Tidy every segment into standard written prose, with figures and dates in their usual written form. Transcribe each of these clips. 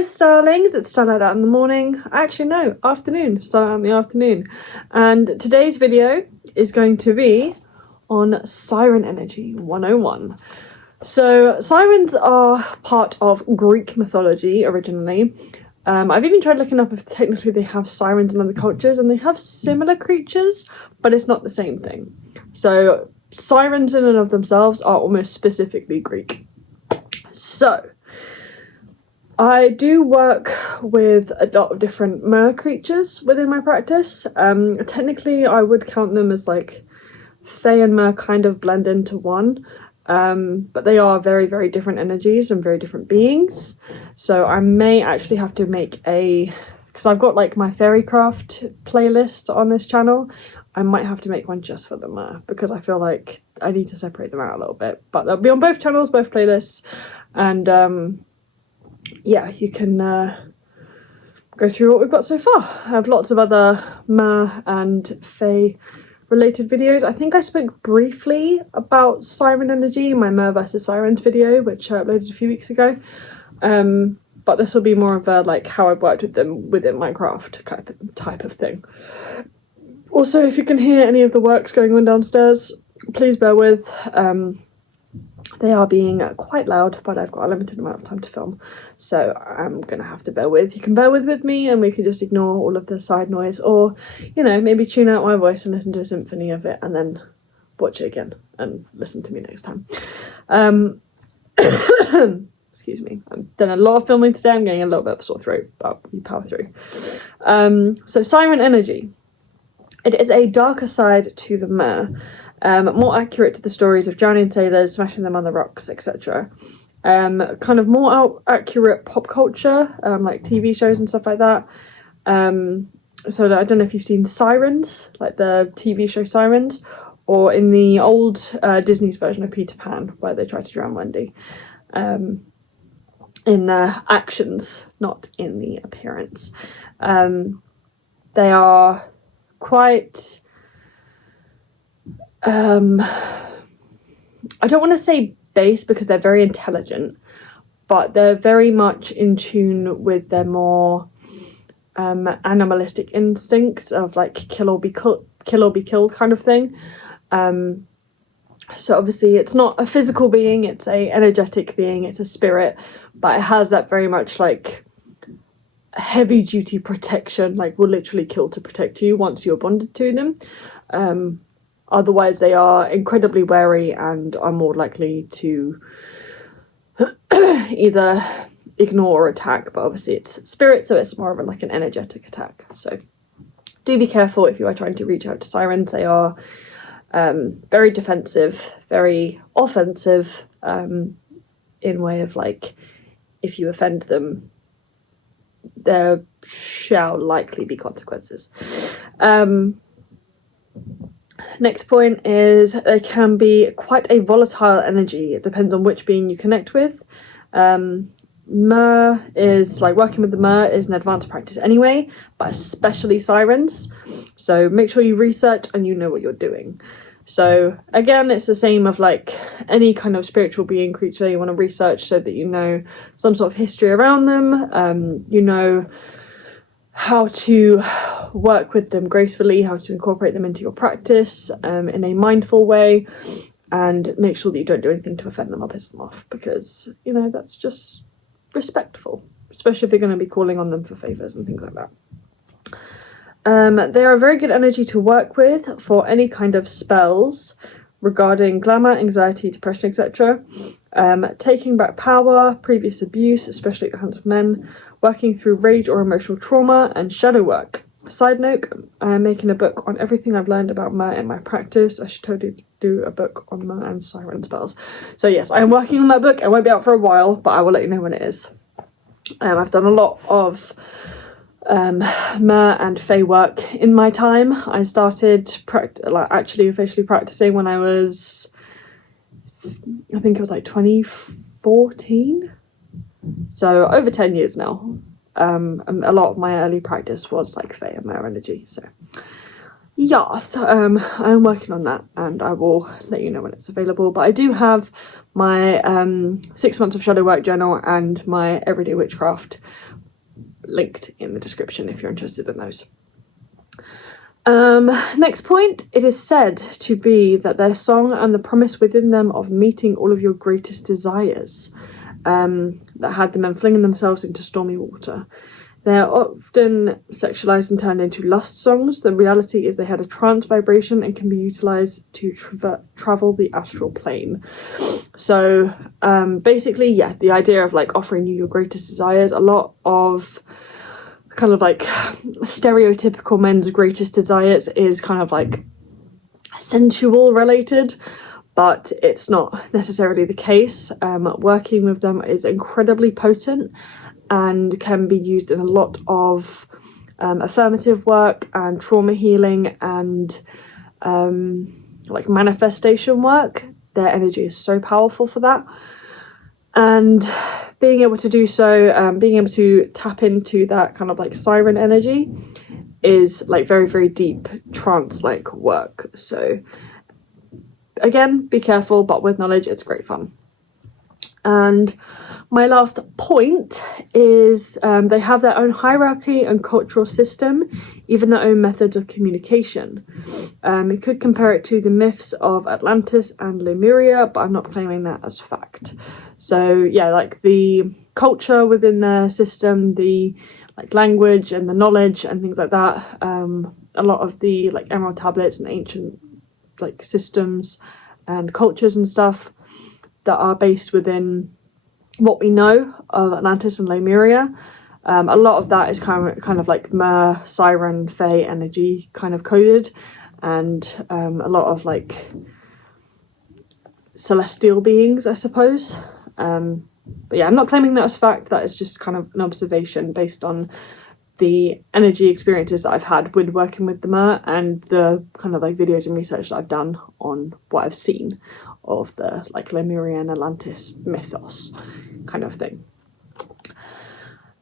Hello Starlings, it's starlight out in the morning, actually no, afternoon, starlight out in the afternoon, and today's video is going to be on Siren Energy 101. So sirens are part of Greek mythology originally. I've even tried looking up if technically they have sirens in other cultures, and they have similar creatures, but it's not the same thing. So sirens in and of themselves are almost specifically Greek. So I do work with a lot of different mer creatures within my practice. Technically I would count them as like Fae and mer kind of blend into one, but they are very, very different energies and very different beings. So I may actually have to make because I've got like my fairycraft playlist on this channel, I might have to make one just for the mer, because I feel like I need to separate them out a little bit. But they'll be on both channels, both playlists, and yeah, you can go through what we've got so far. I have lots of other mer and fae related videos. I think I spoke briefly about Siren Energy, my mer versus sirens video, which I uploaded a few weeks ago. But this will be more of a like how I've worked with them within Minecraft type of thing. Also, if you can hear any of the works going on downstairs, please bear with. They are being quite loud, but I've got a limited amount of time to film, so I'm gonna have to bear with. You can bear with me, and we can just ignore all of the side noise, or, you know, maybe tune out my voice and listen to a symphony of it, and then watch it again and listen to me next time. Excuse me, I've done a lot of filming today. I'm getting a little bit of a sore throat, but we power through. So Siren Energy. It is a darker side to the mer. More accurate to the stories of drowning sailors, smashing them on the rocks, etc. Kind of more accurate pop culture, like TV shows and stuff like that. So I don't know if you've seen Sirens, like the TV show Sirens, or in the old Disney's version of Peter Pan, where they try to drown Wendy. In their actions, not in the appearance. They are quite... I don't want to say base, because they're very intelligent, but they're very much in tune with their more animalistic instincts of like kill or be killed kind of thing. So obviously it's not a physical being, it's a energetic being, it's a spirit, but it has that very much like heavy duty protection, like will literally kill to protect you once you're bonded to them. Otherwise, they are incredibly wary and are more likely to either ignore or attack. But obviously, it's spirit, so it's more of like an energetic attack. So do be careful if you are trying to reach out to sirens. They are very defensive, very offensive, in way of like, if you offend them, there shall likely be consequences. Next point is they can be quite a volatile energy. It depends on which being you connect with. Mer is like, working with the mer is an advanced practice anyway, but especially sirens. So make sure you research and you know what you're doing. So again, it's the same of like any kind of spiritual being, creature you want to research, so that you know some sort of history around them. You know how to work with them gracefully, how to incorporate them into your practice in a mindful way, and make sure that you don't do anything to offend them or piss them off, because, you know, that's just respectful, especially if you're going to be calling on them for favours and things like that. They are a very good energy to work with for any kind of spells regarding glamour, anxiety, depression, etc. Taking back power, previous abuse, especially at the hands of men, working through rage or emotional trauma, and shadow work. Side note, I am making a book on everything I've learned about mer in my practice. I should totally do a book on mer and siren spells. So yes, I am working on that book. It won't be out for a while, but I will let you know when it is. I've done a lot of mer and fae work in my time. I started actually officially practicing when I was, I think it was like 2014. So over 10 years now. A lot of my early practice was like fae and mer energy. So yes, I'm working on that, and I will let you know when it's available. But I do have my 6 months of shadow work journal and my everyday witchcraft linked in the description if you're interested in those. Next point, it is said to be that their song and the promise within them of meeting all of your greatest desires that had the men flinging themselves into stormy water. They are often sexualized and turned into lust songs. The reality is they had a trance vibration and can be utilized to travel the astral plane. So basically, yeah, the idea of like offering you your greatest desires, a lot of kind of like stereotypical men's greatest desires is kind of like sensual related, but it's not necessarily the case. Working with them is incredibly potent and can be used in a lot of affirmative work and trauma healing and like manifestation work. Their energy is so powerful for that. And being able to do so, being able to tap into that kind of like siren energy is like very, very deep trance-like work. So again, be careful, but with knowledge, it's great fun. And my last point is they have their own hierarchy and cultural system, even their own methods of communication. You could compare it to the myths of Atlantis and Lemuria, but I'm not claiming that as fact. So yeah, like the culture within their system, the like language and the knowledge and things like that. A lot of the like emerald tablets and ancient like systems and cultures and stuff that are based within what we know of Atlantis and Lemuria. A lot of that is kind of like mer, siren, fae energy kind of coded, and a lot of like celestial beings, I suppose. But yeah, I'm not claiming that as fact. That is just kind of an observation based on the energy experiences that I've had with working with the mer and the kind of like videos and research that I've done on what I've seen of the like Lemurian Atlantis mythos kind of thing.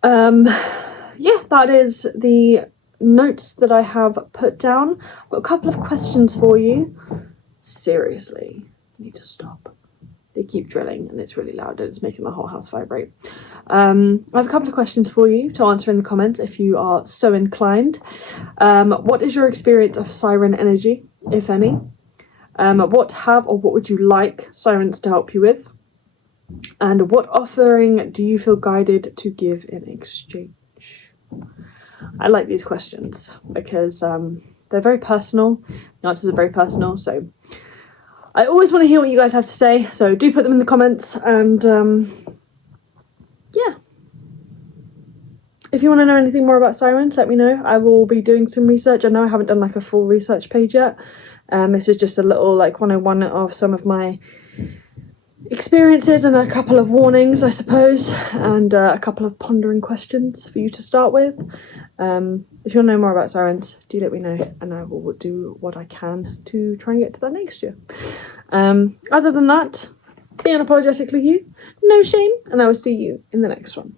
Yeah, that is the notes that I have put down. I've got a couple of questions for you. Seriously, I need to stop. They keep drilling and it's really loud and it's making the whole house vibrate. I have a couple of questions for you to answer in the comments if you are so inclined. What is your experience of siren energy, if any? What have or what would you like sirens to help you with? And what offering do you feel guided to give in exchange? I like these questions because they're very personal. The answers are very personal, so I always want to hear what you guys have to say, so do put them in the comments. And yeah, if you want to know anything more about sirens, let me know. I will be doing some research. I know I haven't done like a full research page yet. This is just a little like 101 of some of my experiences and a couple of warnings, I suppose, and a couple of pondering questions for you to start with. If you want to know more about sirens, do let me know and I will do what I can to try and get to that next year. Other than that, be unapologetically you, no shame, and I will see you in the next one.